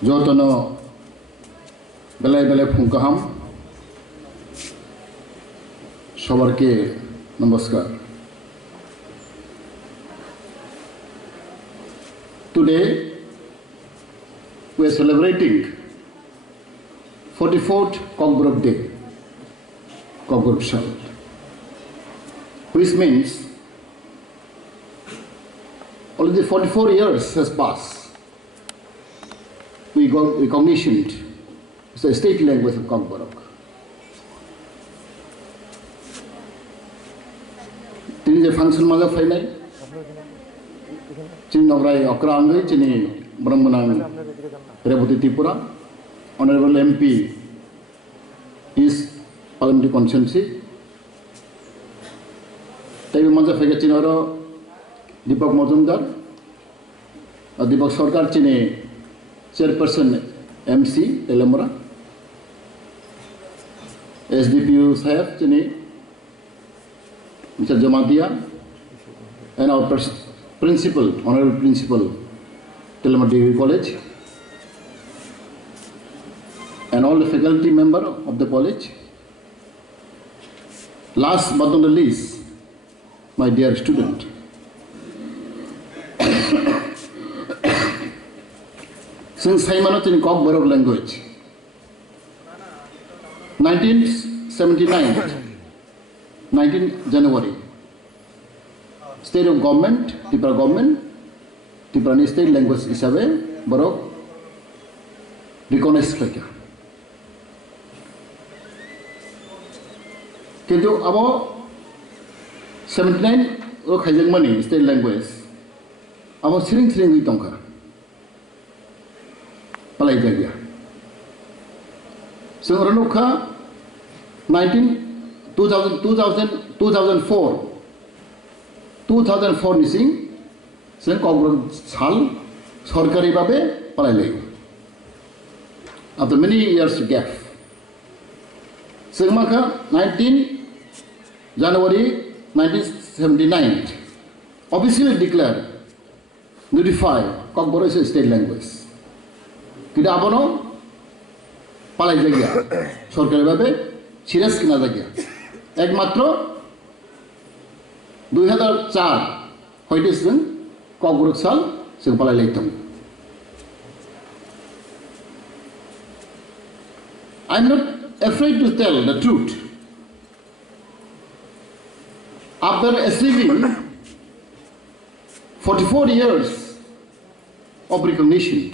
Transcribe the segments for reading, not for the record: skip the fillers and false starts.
Jotono belai belai phungkaham সবারকে নমস্কার Today we are celebrating 44th KOKBOROK Day, KOKBOROK Salt, which means already 44 years has passed. We got recognition as the state language of KOKBOROK. This is a function maga fainai. Chini Nograi Okrangai, Chini Brahmanan Reboti Tripura, Honorable MP is Parliamentary Constituency. Tabi Maza Fega Chinoro, Deepak Mazumdar, Deepak Sarkar Chini Chairperson MC TELIAMURA, SDPU Sahib Chini Mr. JAMATIA, and our Principal, Honorable Principal, TELIAMURA Degree College, and all the faculty member of the college. Last but not the least, my dear student. Since I am in KOKBOROK language, 1979, 19 January, state of government, Tripura government, Tripura state language hisabe borok recognize kaya. Kintu abo 79 ro khaijang mani state language abo siring hui tongka palai jagya. So ranukha 2004 nising sen KOKBOROK sal sorkari babe palai lai. After many years gap, Sengmaka 19 January 1979 officially declared, notified KOKBOROK is a state language. Tidak abono palai jagya sorkari babe serious kina jagya. Ekmatro 2004 hoite sen KOKBOROK sal sen palai laitam. I am not afraid to tell the truth. After achieving 44 years of recognition,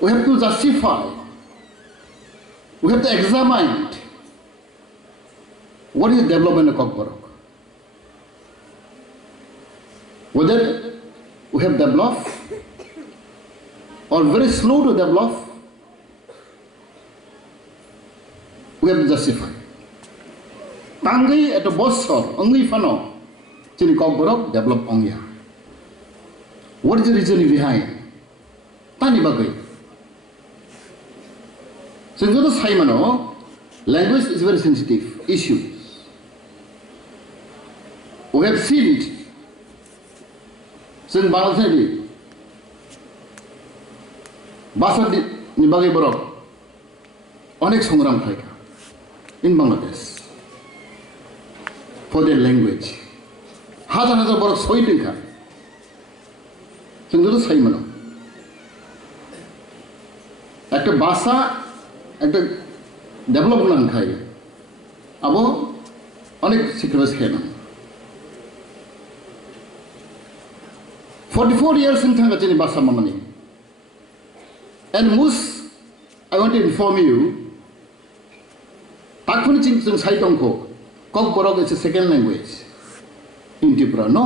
we have to justify, we have to examine what is the development of KOKBOROK. Whether we have developed or very slow to develop, we have to justify. Tangi at a bossor, only fano, Chini KOKBOROK develop ongya. What is the reason behind? Tani bagai. Since the Saimano, language is a very sensitive issue. We have seen it since Bangladesh. Basa Nibagi Borok, Onek Songram Khaika in Bangladesh for their language. Hazar Borok Soitinka. Since the Saimano. At a Basa, at a development খাই abo অনেক sacrifice খেলাম 44 years in thanga chini basa mamani. And most I want to inform you takuni ching saitongko KOKBOROK is a second language in Tripura. No,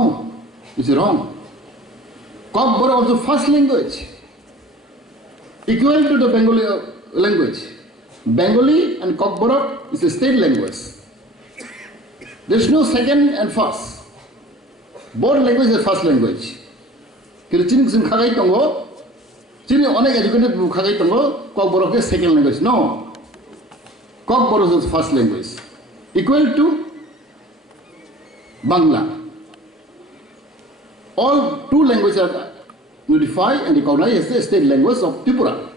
it's wrong. KOKBOROK is the first language equal to the Bengali language. Bengali and KOKBOROK is a state language. There is no second and first. Both language is first language. Kilo chini sin khagai tongo, chini onek educated khagai tongo, KOKBOROK is second language. No, KOKBOROK is first language, equal to Bangla. All two languages are notify and recognize as the state language of Tripura.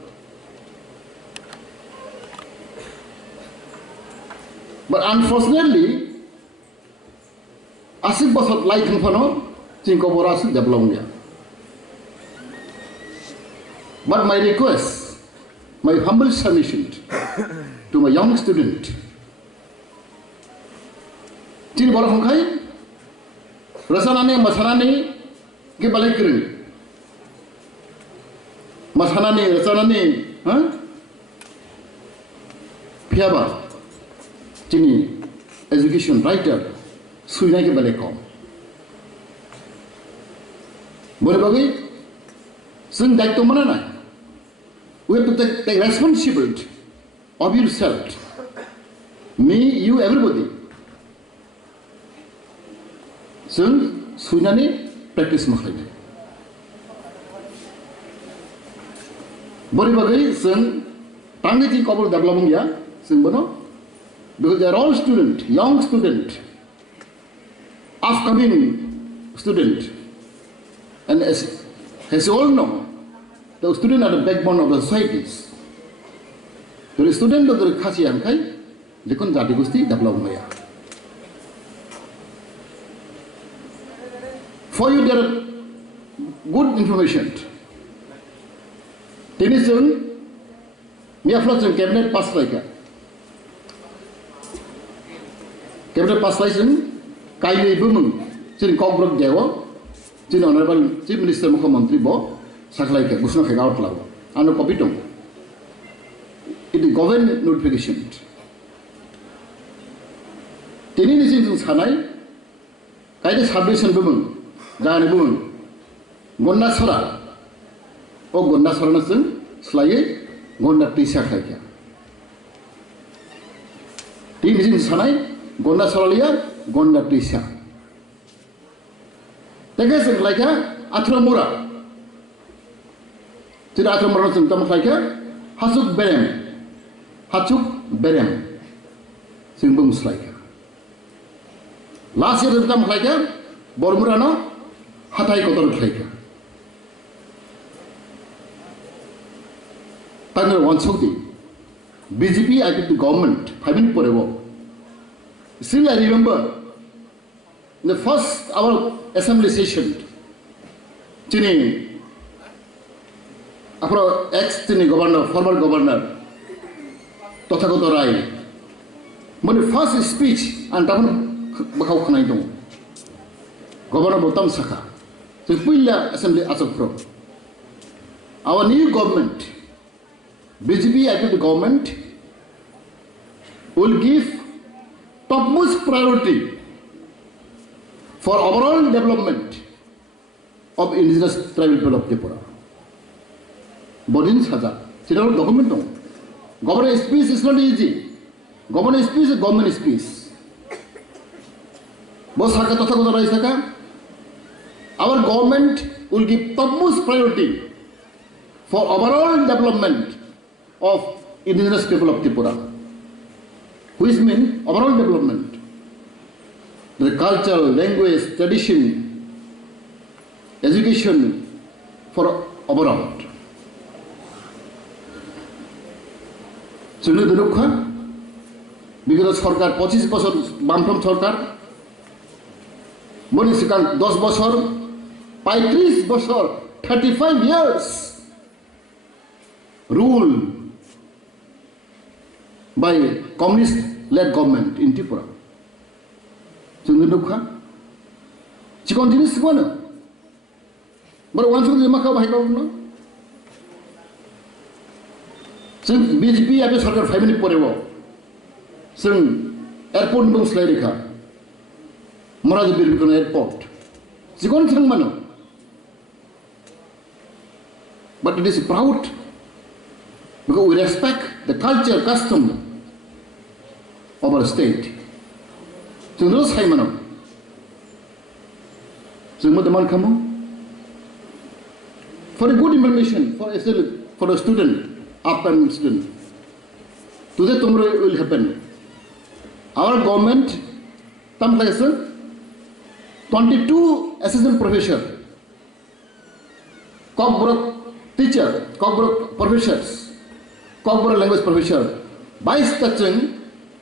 But unfortunately, asik basat lai thangfano KOKBOROK asik development. But my request, my humble submission to my young student, Tin Borok Hongkai, Rasanane Masanane ke balai kering. Masanane Rasanane, Piaba, Tini education writer, Suina ke balai kom. Boleh bagi, sing daito mana na? We have to take responsibility of yourself. Me, you, everybody. So, Sunani practice maklai. Bori bagai sung tangi KOKBOROK development ya sung bono because they are all student, young student, upcoming student, and as you all know, the students are the backbone of the societies. The student of the Khasian Kai, the Kundati Gusti, development. For you, there are good information. Tenison, Mia Flux and Cabinet pass like a Cabinet pass license, Kai Bumum, Chin KOKBOROK Devo, Chin Honorable Chief Minister Mukhamantri Bo. Saklai ke busno khega out lago ano kopitong it is government notification tini nisin sanai kaide submission bumun jane bumun gonna sara o gonna sara na sing slai gonna tisa khaikya tini nisin sanai gonna sara liya gonna tisa tege sing laika TELIAMURA tidak akan merasa tentang mereka hasuk berem singbung slaika last year tentang mereka bormurano hatai kotor slaika tanya wansukti BJP I think the government 5 minutes forever still I remember in the first our assembly session Chini After ex-Tini governor, former governor, Tothagoto Rai, when the first speech and Taman Bakau Kanaidong, Governor Botam Saka, the Puilla Assembly as of Pro. Our new government, BJP, I think the government will give topmost priority for overall development of indigenous tribal people of Tripura. Bodin Saja, General document. Government speech is not easy. Government speech is government speech. Our government will give topmost priority for overall development of indigenous people of Tripura. Which means overall development. The culture, language, tradition, education for overall. Sunu Dunukha, because Sorkar, 25 বছর বামফ্রন্ট সরকার, মনিসিকান 10 বছর, 35 বছর, 35 years rule by communist-led government in Tripura. Sunu Dunukha, Chikon jinis mana? Baru wansuk di makau bahai kau no? Sing BJP abe sarkar 5 minutes porebo. Sing airport bung slai rekha. Maraj Birbikan airport. Sikon sang mano. But it is proud because we respect the culture, custom of our state. Sing terus hai mano. Sing mo teman kamu. For a good information for a student. Upcoming student. Today tomorrow will happen. Our government, 22 assistant professor KOKBOROK teacher, KOKBOROK professors, KOKBOROK language professor, 22 tachung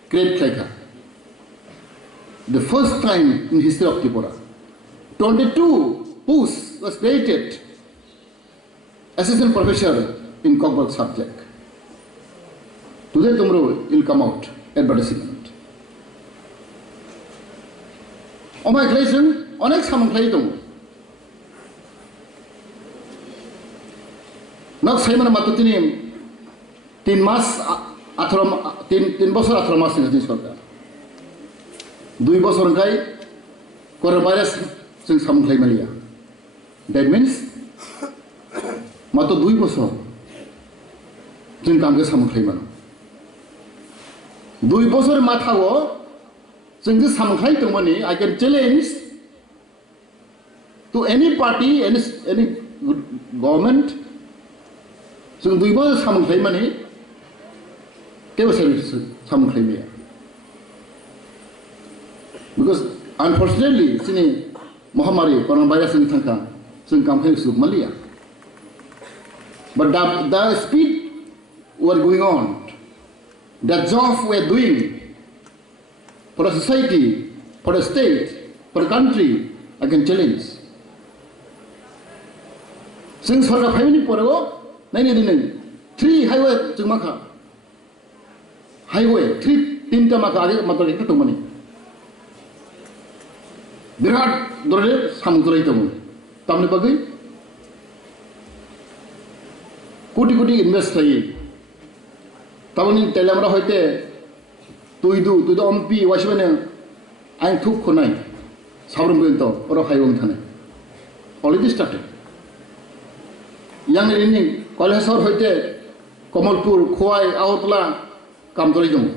create khaika. The first time in history of Tripura. 22 posts was created. Assistant professor in KOKBOROK subject. Today tomorrow will come out advertisement. Omai classroom, onek samang clay tung. Nak saya mana matutini 3 mas 3 bosor 18 mas ni sorkar. 2 bosor kai coronavirus sing samang clay malia. That means mato 2 bosor sing kam ke samang clay mana. 2 bosor matha go sing this samang clay tung mani I can challenge to any party, any government. So, do you want some claim money? Give us some claim here. Because unfortunately, Sini Mohamari, coronavirus in Tanka, some companies of Malia. But the speed were going on, the job we are doing for a society, for a state, for a country, I can challenge. Since for a family for a 3 highway Jumaka highway 3 Tintamaka Matarika to money. Virat Dore Samudritum Tamnipagi Kuti invest Tawani Telamura Hote to the Ompi Washman I took Konai Saurum Binto or Highway Tane. Already started. Young evening, Kolesor Hote, Komalpur, Kowai, Outla, Kamtorijum.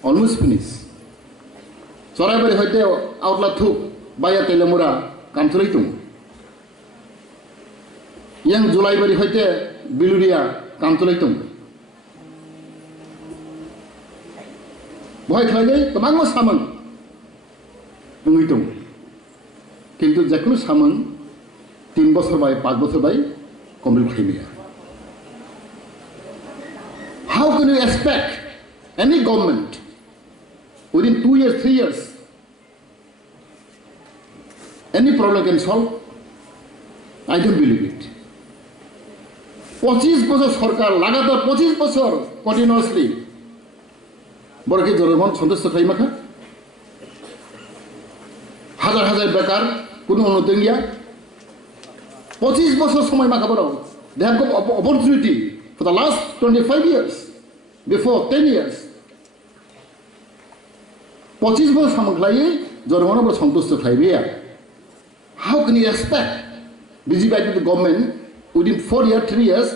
Almost finished. Sorabari Hote, Outla took, Baya Telamura, Kamtorijum. Young July Bari Hote, Biluria, Kamtorijum. Boy Klage, the Mango Salmon. Ungitum. Kintu Jakulu Salmon, 3 bosor by 5 bosor by. Complete. How can you expect any government within 2 years, 3 years, any problem can solve? I don't believe it. 25 বছর সরকার লাগাতার 25 বছর continuously বড়কে জনগণ সন্তুষ্ট খাই মাখা হাজার হাজার বেকার কোনো উন্নতি গিয়া 25 বছর সময় মাখা বড় they have got opportunity for the last 25 years before 10 years 25 বছর সামগ্লাই জনগণ বড় সন্তুষ্ট খাইবে how can you expect BJP the government within 4 years 3 years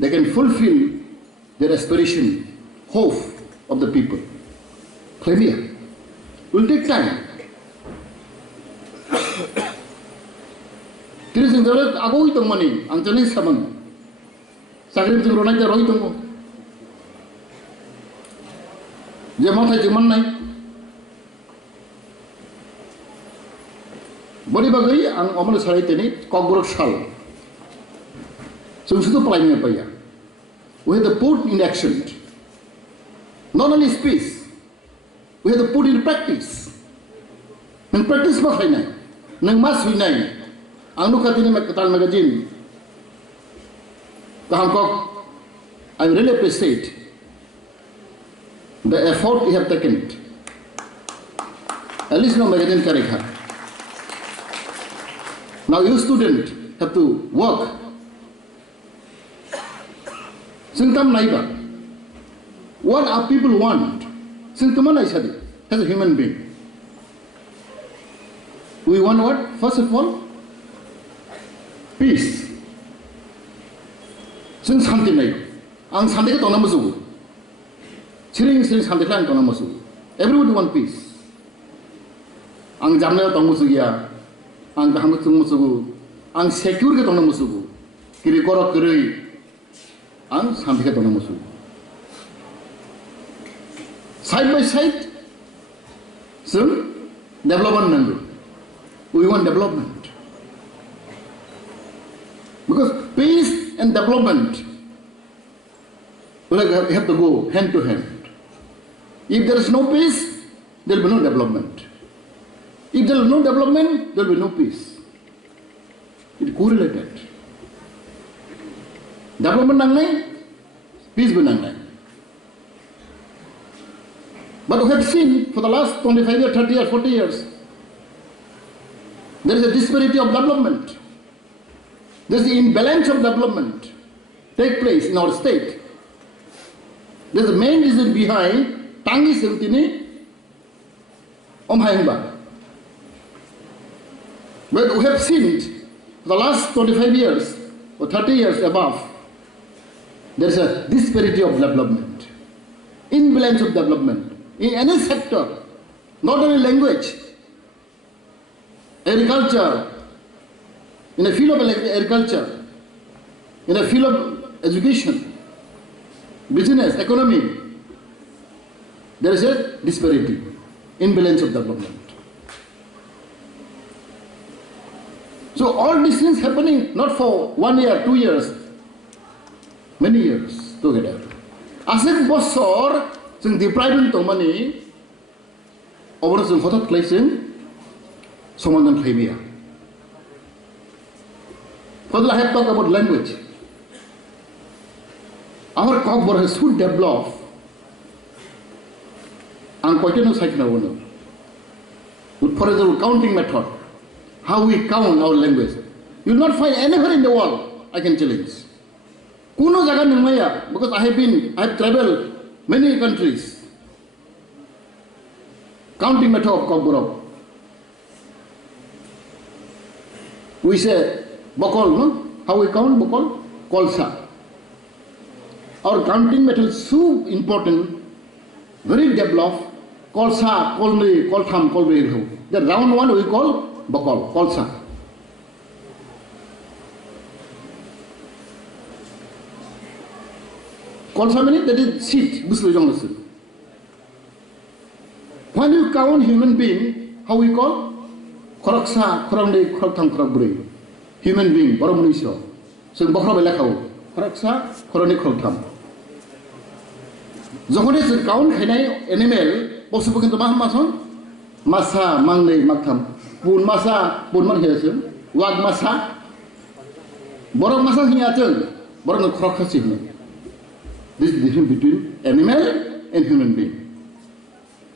they can fulfill their aspiration hope of the people clear will take time. Terus yang terus aku itu mana? Angcanya sama. Sakit itu orang yang roh itu. Jaman saya jaman naik. Beri bagi ang amal saya ini KOKBOROK shal. Sungguh itu pelayan apa ya? We have to put in action. Not only speech, we have to put in practice. Nang practice apa ini? Nang mas winai. Ang nukati ni Katal magazine. Tahangkok, I really appreciate the effort you have taken. At least no magazine karikha. Now you student have to work. Singtam naiba. What our people want? Singtaman aishadi as a human being. We want what? First of all, peace. Sing santi nai. Ang santi ka tona masugu. Siring santi ka tona masugu. Everybody want peace. Ang jamna ka tona masugu ya. Ang kaham ka tona masugu. Ang secure ka tona masugu. Kiri korok kiri. Ang santi ka tona masugu. Side by side, some development. We want development. Because and development will have to go hand to hand. If there is no peace, there will be no development. If there is no development, there will be no peace. It is correlated. Development nang nahi, peace भी nang nahi. But we have seen for the last 25 years, 30 years, 40 years, there is a disparity of development. There is the imbalance of development take place in our state. There is the main reason behind Tangi Sentini Omhaimba. But we have seen the last 25 years or 30 years above, there is a disparity of development, imbalance of development in any sector, not only language, agriculture, in a field of agriculture, in a field of education, business, economy, there is a disparity, imbalance of development. So all these things happening not for 1 year, 2 years, many years together. Asik bosor जों deprived tomani over जों हठात खालायजों समाधान खालायबिया. Further, I have talked about language. Our KOKBOROK has should develop and continue cycle. For example, counting method, how we count our language. You will not find anywhere in the world. I can challenge. Kuno jaga nungmaya, because I have traveled many countries. Counting method of KOKBOROK. We say bokol, no? How we count bokol? Kolsa. Our counting method is so important, very developed. Kolsa, kolmri, koltham, kolbri. The round one we call bokol, kolsa. Kolsa meaning that is seat, busli jonglasu. When you count human being, how we call? Koroksa, korongde, koroktham, korokbri. Human being, boromunisyo. So bokro belakau. Koroksa, korongde, koroktham. Jokone se count khainai animal, posu কিন্তু মাছন মাছা মাংनै মাগথাম বুন মাছা বুনমান হেসেম ওয়াগ মাছা বরক মাছা হিয়াচों বরক খরখাসि होनो. This is the difference between animal and human being.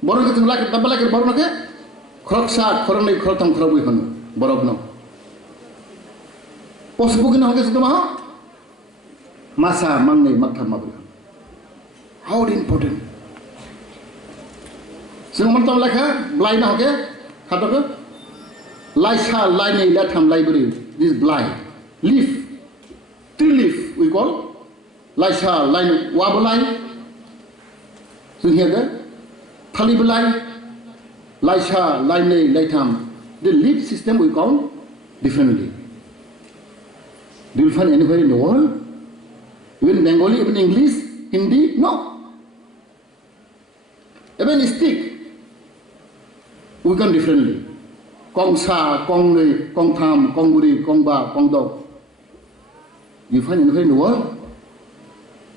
Borok जों लाके दाबा लाके बरनके खरखसा खरनै खरथाम खरबै होनो बरक न. पोसु बुगिन हगे सदमा माछा मांनै मागथाम माबो. How important. जों मोनथाम लेखा ब्लाइना हगे खादोगो लाइसा लाइनै लाथाम लाइब्रि. This blind leaf, tree leaf we call लाइसा लाइनै वाबलाइ जों हेगे थालिबलाइ लाइसा लाइनै लाइथाम. The leaf system we count differently. Do you find anywhere in the world? Even Bengali, even English, Hindi? No. Even stick, we can differently. Kong sa, kong nei, kong tham, kong buri, kong ba, kong dog. You find anywhere in the world?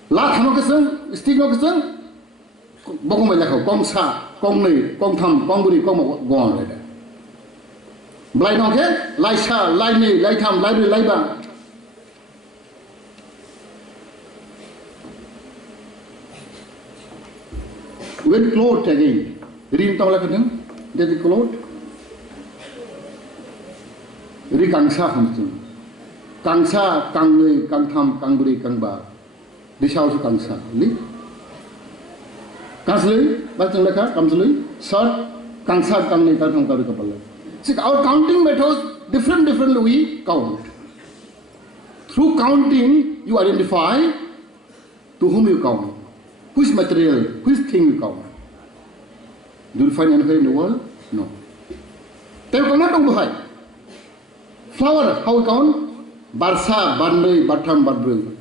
La tham keseng, stick no keseng. Bokong mai lakau, kong sa, kong nei, kong tham, kong buri, kong go on like that. Blind okay? Lai sa, lai nei, lai tham, lai buri, lai ba. When clothed again, ring tau lakadeng, jadi clothed. Ri kangsa hamsun, kangsa, kangnei, kangtham, kangburi, kangba. Disau su kangsa, li. Kangsli, bacang leka, kamsli, shirt, kangsa, kangnei, kangtham, kangburi, kapal. See, our counting methods different we count. Through counting, you identify to whom you count. Which material, which thing you count? Do you find anywhere in the world? No. Tapi kau nak tahu bahai? Flower, how we count? Barsa, bandai, batam, badbril.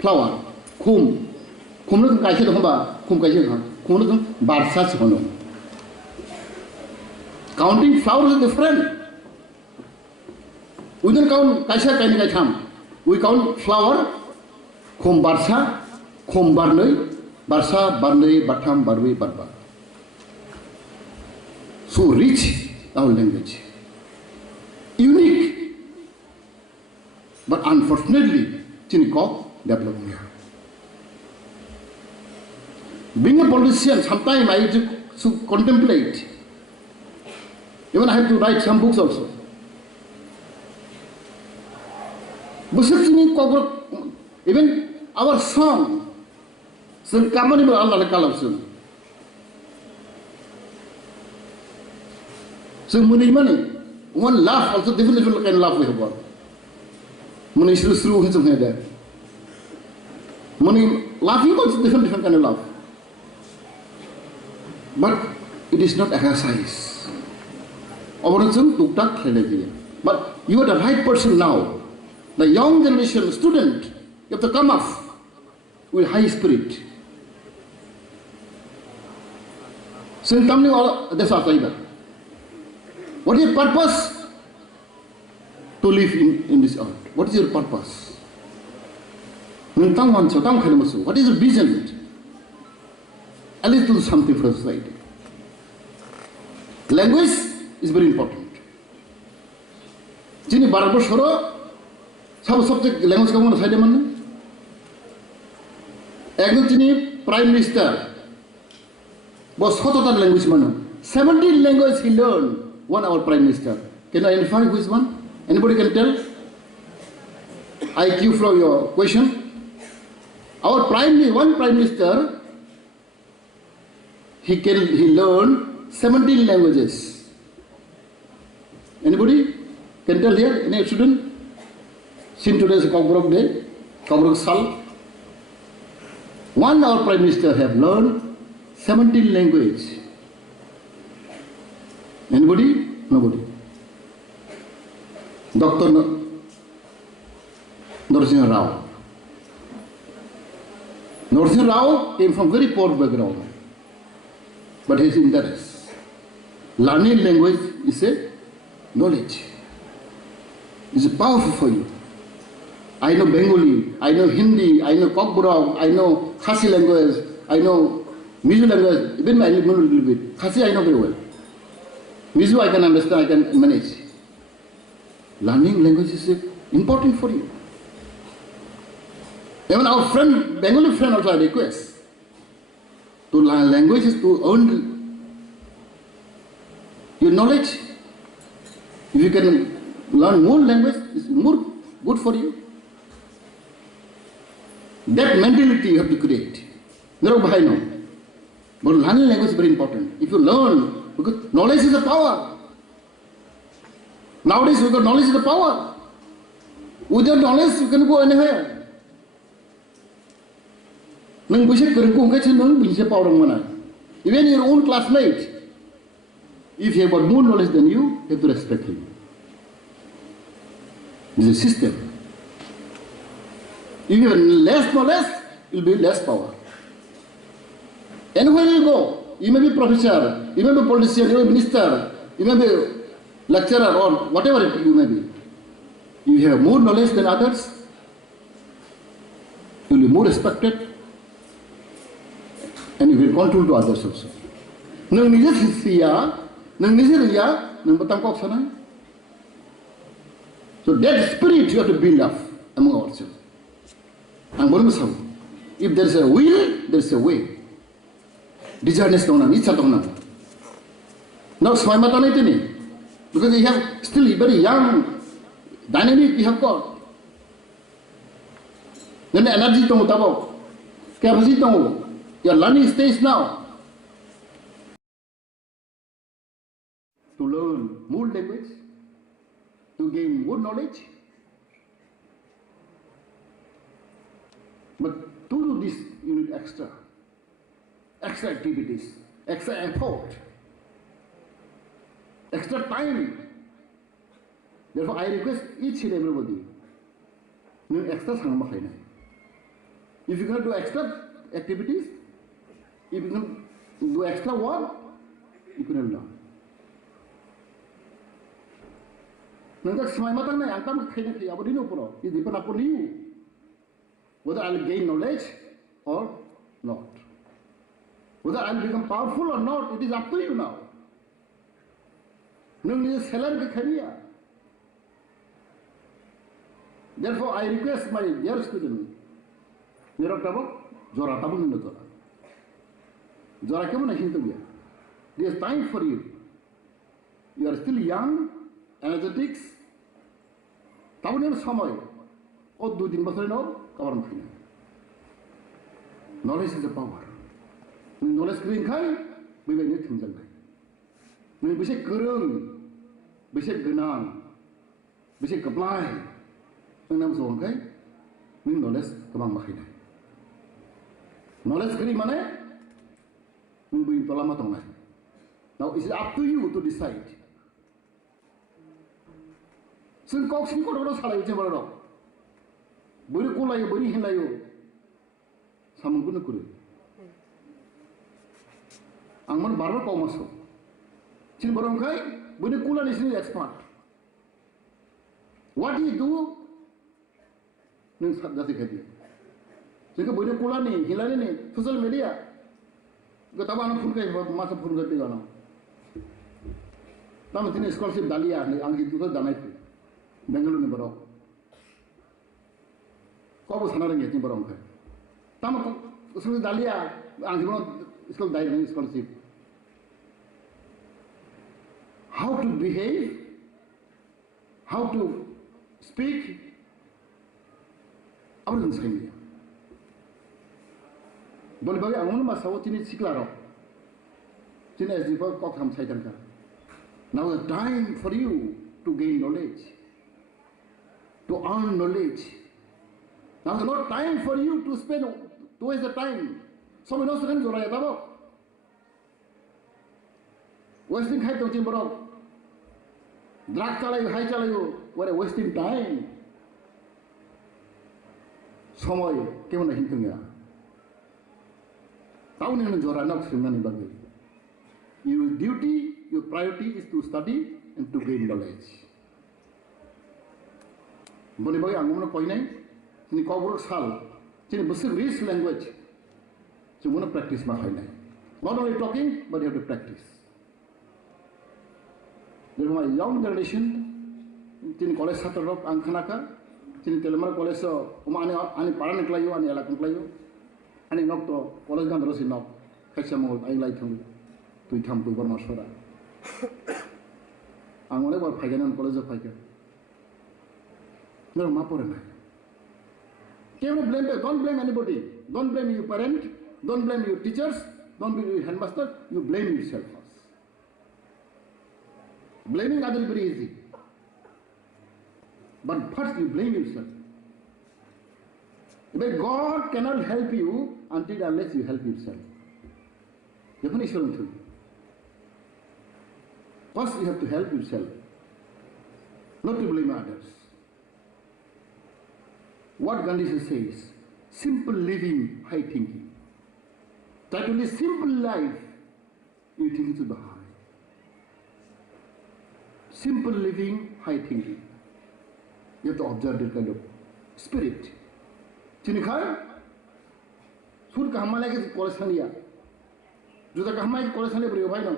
Flower, kum. Kum itu kaisa tu apa? Kum kaisa kan? Kum itu barsa sehono. Counting flowers is different. We don't count kaisa kaini kaitam. We count flower, khom barsa, khom barnei, barsa, barnei, batham, barwe, barba. So rich our language. Unique. But unfortunately, KOK developed here. Being a politician, sometimes I used to contemplate. Even I have to write some books also. Even our song, some common Allah Kalam. So money, one laugh also different kind of laugh we have got. Money is through his head. Money laughing also different kind of laugh. But it is not exercise. But you are the right person now. The young generation student, you have to come up with high spirit. So what is your purpose to live in this earth? What is your purpose? What is your vision? At least do something for society. Language is very important. Jini barabar shoro, sab subject language ka mona side manne. Ekজন jini prime minister, was hototar language manu. 17 languages he learned. One our prime minister. Can you identify who is one? Anybody can tell? IQ from your question. Our one prime minister, he learned 17 languages. Anybody can tell here? Any student? Since today's KOKBOROK day, KOKBOROK Sal. One our prime minister have learned 17 languages. Anybody? Nobody. Dr. Narasimha Rao. Narasimha Rao came from very poor background, but his interest. Learning language is a knowledge. It's powerful for you. I know Bengali, I know Hindi, I know KOKBOROK, I know Khasi language, I know Mizo language, even I know a little bit. Khasi I know very well. Mizo I can understand, I can manage. Learning language is important for you. Even our friend, Bengali friend also I request to learn languages to earn your knowledge. If you can learn more language, it's more good for you. That mentality you have to create. But learning language is very important. If you learn, because knowledge is a power. Nowadays, because knowledge is a power. Without knowledge, you can go anywhere. Even your own classmate, if he has got more knowledge than you have to respect him. It's a system. If you have less knowledge, it will be less power. Anywhere you go, you may be professor, you may be politician, you may be minister, you may be lecturer or whatever you may be. If you have more knowledge than others, you will be more respected and you will control to others also. So that spirit you have to build up among ourselves. If there is a will, there is a way. Desireless now swami because you have still very young, dynamic you have got. Then energy capacity your learning stage now. To learn more language, to gain more knowledge. But to do this, you need extra activities, extra effort, extra time. Therefore, I request each and everybody, extra. If you can do extra activities, if you can do extra work, you can learn. Nengka semai matang na angkam kaya kaya apa dino pura. It depend upon you whether I'll gain knowledge or not. Whether I'll become powerful or not, it is up to you now. Nung ni seller ke kaya. Therefore, I request my dear student, Nero tabo, jora tabo nino jora. Jora kemo na hintu dia. There's time for you. You are still young, energetics. Tabo nino samoy. O 2-3 bachor no, kabar mkhina. Knowledge is a power. Knowledge kering khai, bai ni thumjang khai. Ni bise kereng, bise genang, bise kaplai. Nang nam song khai, ni knowledge kabang makhina. Knowledge kering mane, ni bai tolama tong nai. Now it's up to you to decide. Sen kok sing ko ro salai je baro. Bari kulayo, bari hinayo. Samang guna kuru. Angman barbar kau masuk. Cin barang kai, bari kula ni sini expert. What do you do? Neng sabda sekali. Jika bari kula ni, hilani ni, social media. Gak tahu anak pun kai masa pun gak tiga anak. Tamat ini scholarship dalia, angin itu tu danai tu. Bengaluru ni barang. Kau pun sana rengi cin barang kai. Tamat scholarship dalia, angin mana school dai ni scholarship. How to behave, how to speak, apa yang saya boleh bagi angin masa awak cini siklar, cini SDF kok ham saya tangkap. Now the time for you to gain knowledge, to earn knowledge. Now the not time for you to spend, to waste the time. Some knows kan joraya tabo. Wasting khai tu cin barang. Drug chalayo, high chalayo, what a wasting time. Samoy, kemana hintungnya? Tahu ni jora nak sehingga ni bagi. Your duty, your priority is to study and to gain knowledge. Boleh bagi anggung kau ini, ni KOKBOROK sal, jadi besar rich language. Cuma practice makai ni. Not only talking, but you have to practice. Jadi my young generation, cini college satu rok angkanaka, cini TELIAMURA college so, ani paran kelayu, ani alak kelayu, ani nok to college gan terus nok, kaca mall, aing lagi thang, tu tham tu bermasara. Angolnya buat pelajaran college pelajar. Nggak mampu renai. Can't blame anybody. Don't blame your parent. Don't blame your teachers. Don't blame your headmaster. You blame yourself first. Blaming others is very easy. But first you blame yourself. But God cannot help you until unless you help yourself. Definition. First you have to help yourself. Not to blame others. What Gandhi says, simple living, high thinking. Try to live simple life, you think to the high. Simple living, high thinking. You have to observe that kind of spirit. Chini khai, sur ka hamma lagi college thaniya. Juda ka hamma college thaniya beri bhai na.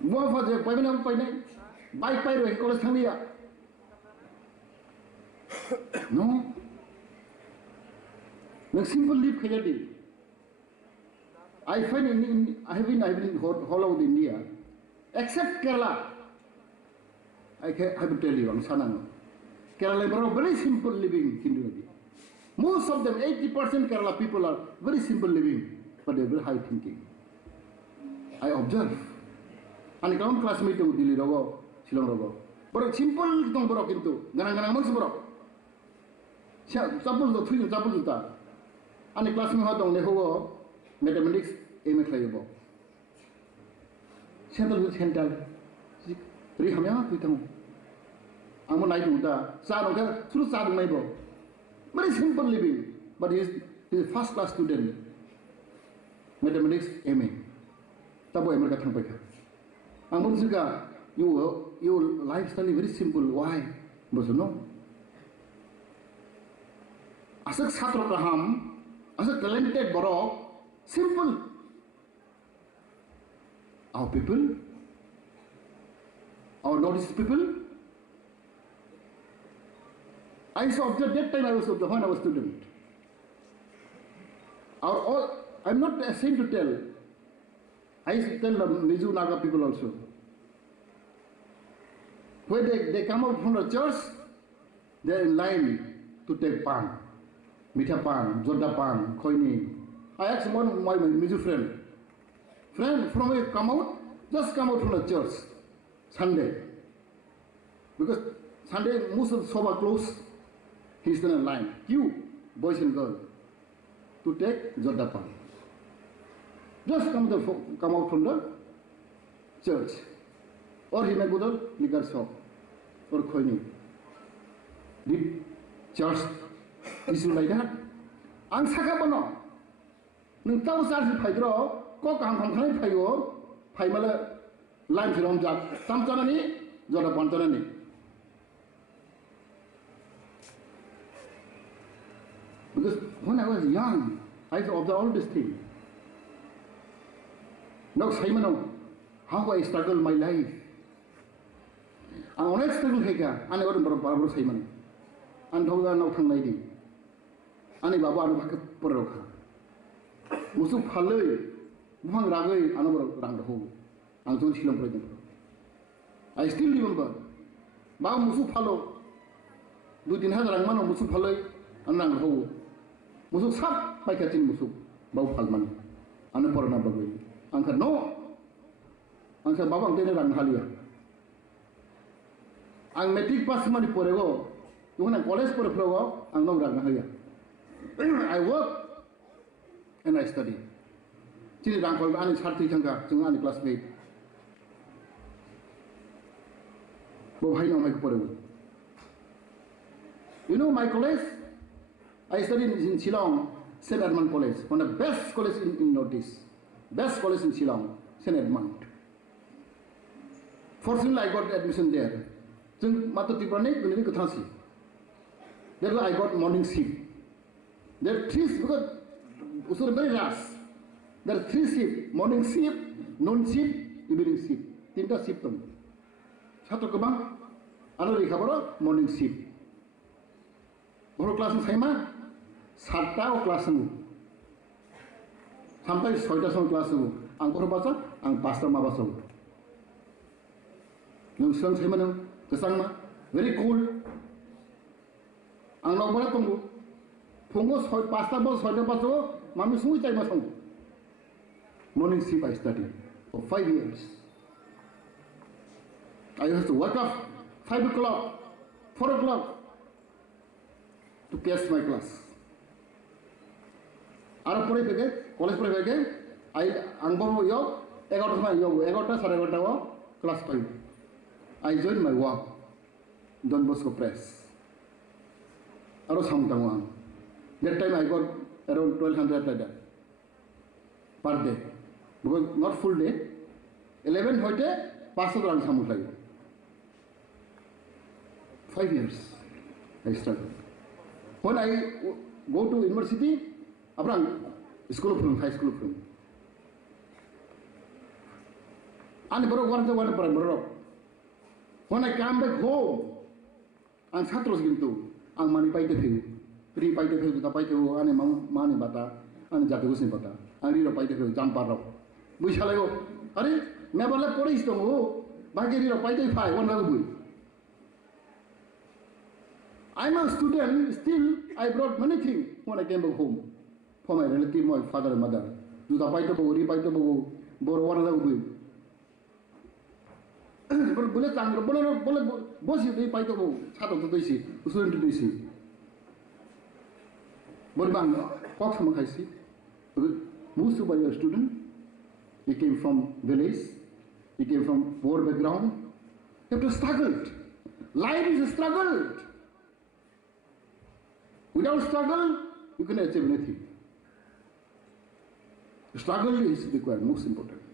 Mua fa je pai na pai nai. Bike pai ro college thaniya. No. Now simple live khayadi. I find I have been all over India, except Kerala. I have to tell you, Kerala is very simple living. Most of them, 80% Kerala people are very simple living, but they are very high thinking. I observe. And I classmate to Delhi Rogo, Shillong Rogo. But simple kitong borok into, ganang mas borok. Sapul to three sapul to. And classmate had on the mathematics, MA Clayabo. Central with Central. Rihamya, Pitam. I'm on Naituta, Sadoka, through Sadu Mabo. Very simple living, but he is a first class student. Mathematics, MA. Tabo America Tampaka. I'm Munsuka, your lifestyle is very simple. Why? Because no. Asak Satra Raham, asak talented borok, simple. Our people, our noticed people. I used to observe that time when I was student. I'm not ashamed to tell. I used to tell the Mizu Naga people also. When they come out from the church, they are in line to take pan. Mitha pan, Jorda pan, Koini. I asked one of my Mizu friend, from where you come out? Just come out from the church, Sunday. Because Sunday, most of the shop are closed. He's in a line, queue, boys and girls, to take Jorda pan. Just come out from the church. Or he may go to the liquor shop or Koini. Did church issue like that? Ang saka bono. Nung tao sa si Pedro, ko kang kang Pedro, Pedro line from Jack. Samtanani, Jorda Pantanani. Because when I was young, I observed all these things. Now, Simon, how I struggled my life. Ang onek struggle heka, ane orang barabar Simon. An thoga nau thang nai di. Ane babu anu bhak porokha. Musuh phaloi, buang ragai anu rang dahu. Ang jong silam pore. I still remember. Babu musuh phalo. 2-3 hari rang mana musuh phaloi anu rang dahu. Musuh sab pai kacin musuh babu phal man. Anu porona babu. Angka no. Angka babu ang tene rang halia. Ang metric pass mani porego, yung ang college pore porego, ang nong rang halia. I work and I study. Chini rang kol ani sarthi changka, chung ani classmate. Bo bhai no mai porego. You know my college? I studied in Shillong, St. Edmund College, one of the best colleges in Northeast. Best college in Shillong, St. Edmund. Fortunately, I got admission there. That's why I got morning shift. There are 3 because it's very rush. There are 3 shifts: morning shift, noon shift, evening shift. 3 shift. Satu kebang, anu recover morning shift. Baru kelas saya mah 7 kelas sampai 6 kelas ang baru baca, ang pastor ma baca. Nung siang saya mana? Kesang mah very cool. Ang nobara tunggu. Pungus pastor bos 6 baca, mami sungguh cai masang. Morning shift I studied for 5 years. I used to wake up 5 o'clock, 4 o'clock to catch my class. Ara pore peke, college pore peke, ang babu yo, 11 sama yo, 11 11 class 5. I joined my work, Don Bosco Press. Aro samtangwang. That time I got around 1200 like that per day. Because not full day. 11 hoite 500 rang samut lagi. 5 years I struggled. When I go to university, aprang school from high school from. Ani baru one baru. When I come back home, ang satros gintu, ang mani paite thiu, pri paite thiu, ta paite ho, ane mani bata, ane jate gusni bata, ang riro paite thiu, jampar ro. Buisha lago, are, MEVAR le pore istong ho, bagi riro paite phai, one lago bui. I'm a student, still I brought many things when I came back home for my relative, my father and mother. Juta paite bo, ri paite bo, boro one lago bui. Boleh tanggal, boleh bos itu pakai tu, satu tu isi, usul itu isi. Boleh bang, kok sama kaisi? Most of your student, he came from village, he came from poor background. You have to struggle. Life is a struggle. Without struggle, you can achieve anything. Struggle is required, most important.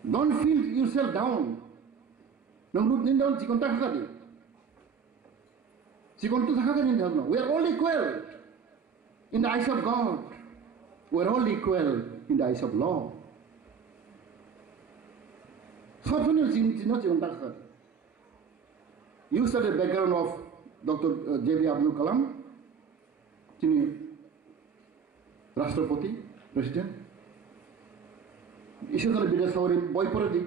Don't feel yourself down. Nung din daw jikon ta khadi. Jikon tu thaka din daw. We are all equal in the eyes of God. We are all equal in the eyes of law. So when you jikon ta khadi. You study the background of Dr. J.B. Abdul Kalam. Chini Rashtrapati, President. Issue the business over in boy parody.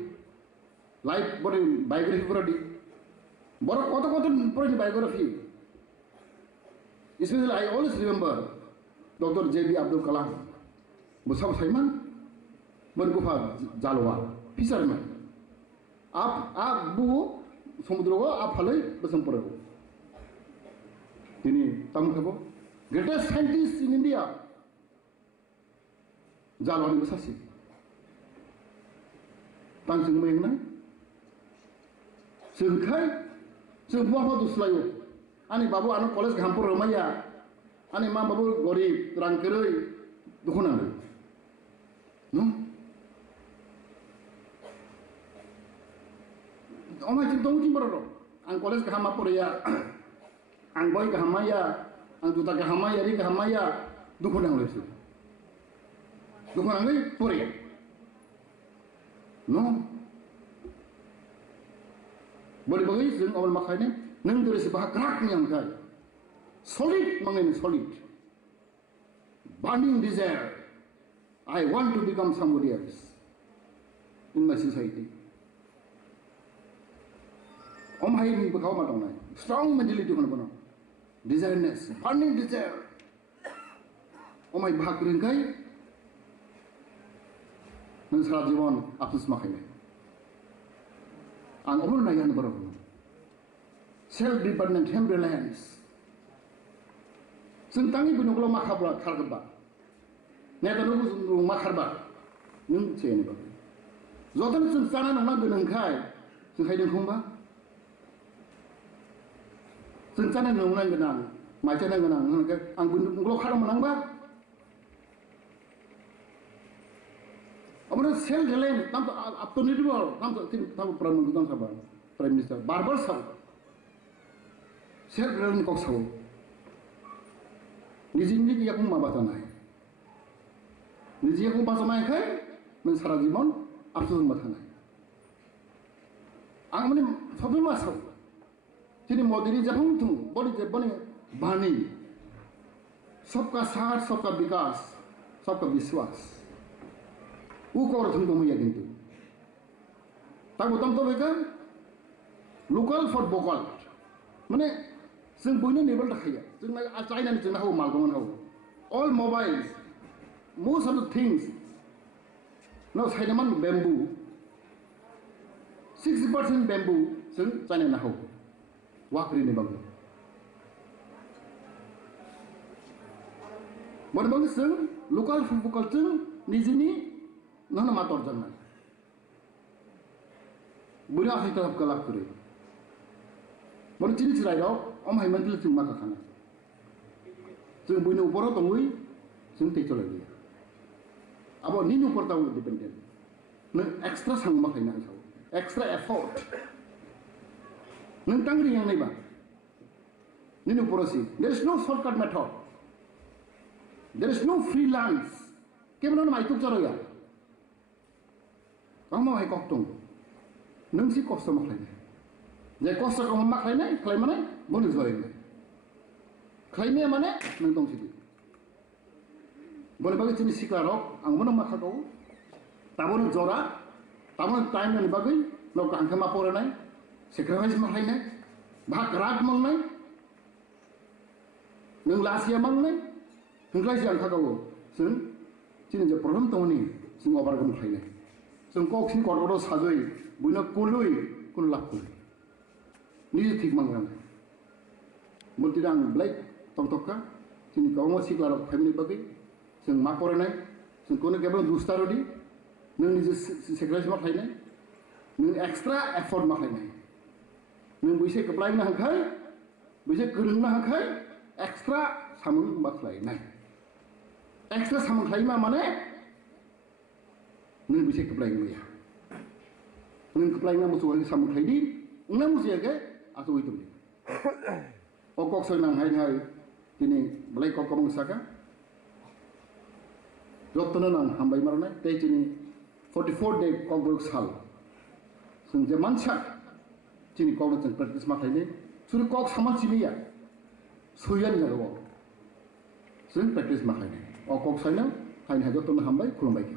Life biography parody. Borok koto biography. Especially I always remember Dr. J.B. Abdul Kalam. Busab Saiman, Bergufa Jalwa, fisherman. Up bu Somudrogo, up Halay, Basamporo. Tini Tamkabo, greatest scientist in India. Jalwani Basasi. Tangsing Mayna. Sungkai, Sungwa to Slayo. Ani Babu Ano College Gampur Romaya. Ani Mababu Gori, Rankere, Duhuna. No? Oh my God, ang college kahama Korea, ang boy kahamaya, ang tuta kahamaya, ri kahamaya, dukun ang lesu. Dukun ang lesu, Korea. No? Boleh bagi sing awal makanya, neng dari sebuah kerak yang kaya, solid mengenai solid, burning desire. I want to become somebody else in my society. Om hai ni bakau matang nai. Strong mentality kan bano. Desireness, burning desire. Om hai bahag ringkai. Nang sarat jiwan apus makai nai. Ang omul nai yan baro. Self-dependent, self-reliance. Sentangi binuklo makhabra khargba. Neta nubu makharba. Nung cene ba. Zotan sensana nang benengkai. Sengai dengkumba. Sencana nungan genang, macam genang, ang bunglok haram menang ba? Amun sel jalan, tam up to nidwal, tam prime minister sabar, prime minister, barbar sab, sel jalan kok sab, niji aku mabata naik, niji aku bahasa naik kai, mensara jimon, absurd mata naik, ang mana sabi masab. Jadi modern jahung tu, body bani bani, सबका साथ, सबका विकास, सबका विश्वास, वो कौर तुम तो मुझे किंतु, तब उत्तम तो बेकर, local for vocal, मने सिंह बुने लेवल रखिया, सिंह ना चाइना ने सिंह ना हो मालूम ना हो, all mobiles, most of the things, now China मन bamboo, 60% bamboo, सिंह चाइना ना हो. Wakri ni bagus. Berbagi seng lokal fukal seng ni sini nana mator jangan. Bunya kita harap kelak kiri. Baru ciri cerai dok, om hai mantul seng maka kana. Seng bunya upor tungui seng techo lagi. Abo ni upor tahu dependen. Neng extra sang makai nak tahu. Extra effort. Neng tangri yang ni ba? Ninu porosi. There is no shortcut method. There is no freelance. Kemana nama itu cara ya? Kamu hai kok tung. Neng si kos sama klien. Jadi kos kamu mak klien, klien mana? Bonus baik. Kliennya mana? Neng tong sini. Boleh bagi jenis sikarok, ang mana mak kau? Tabun jora, tabun time yang bagi, nak angkat mapor nai. Sacrifice maklai nai, bahak rat mang nai, neng lasia mang nai, hengklai siang kagau, seng, cina je problem tu ni, seng obar kem maklai nai, seng kok sini kotor sajui, buina kului, kun lakul, ni tik mang nai, multidang black, tong toka, cini kau mau siklar family bagi, seng mapor nai, seng kau nak kebun dusta rodi, neng ni je sacrifice maklai nai, neng extra effort maklai nai. Neng bisa keplain nak kai, bisa kereng nak kai, extra samung maklai nai. Extra samung kai mana? Neng bisa keplain dia. Neng keplain nak musuh samung kai di, Nggak mesti ya ke atau itu nih. Kok senang hai ini belai kok kamu saka. Dokter nang hambai marana teh ini 44 day KOKBOROK sal. Sung zaman sak ini kau nanti practice makai ini suruh kok sama sini ya. Suyan nggak lo. Sung practice makai ini. Kok sana hai dokter nang hambai kurang baik.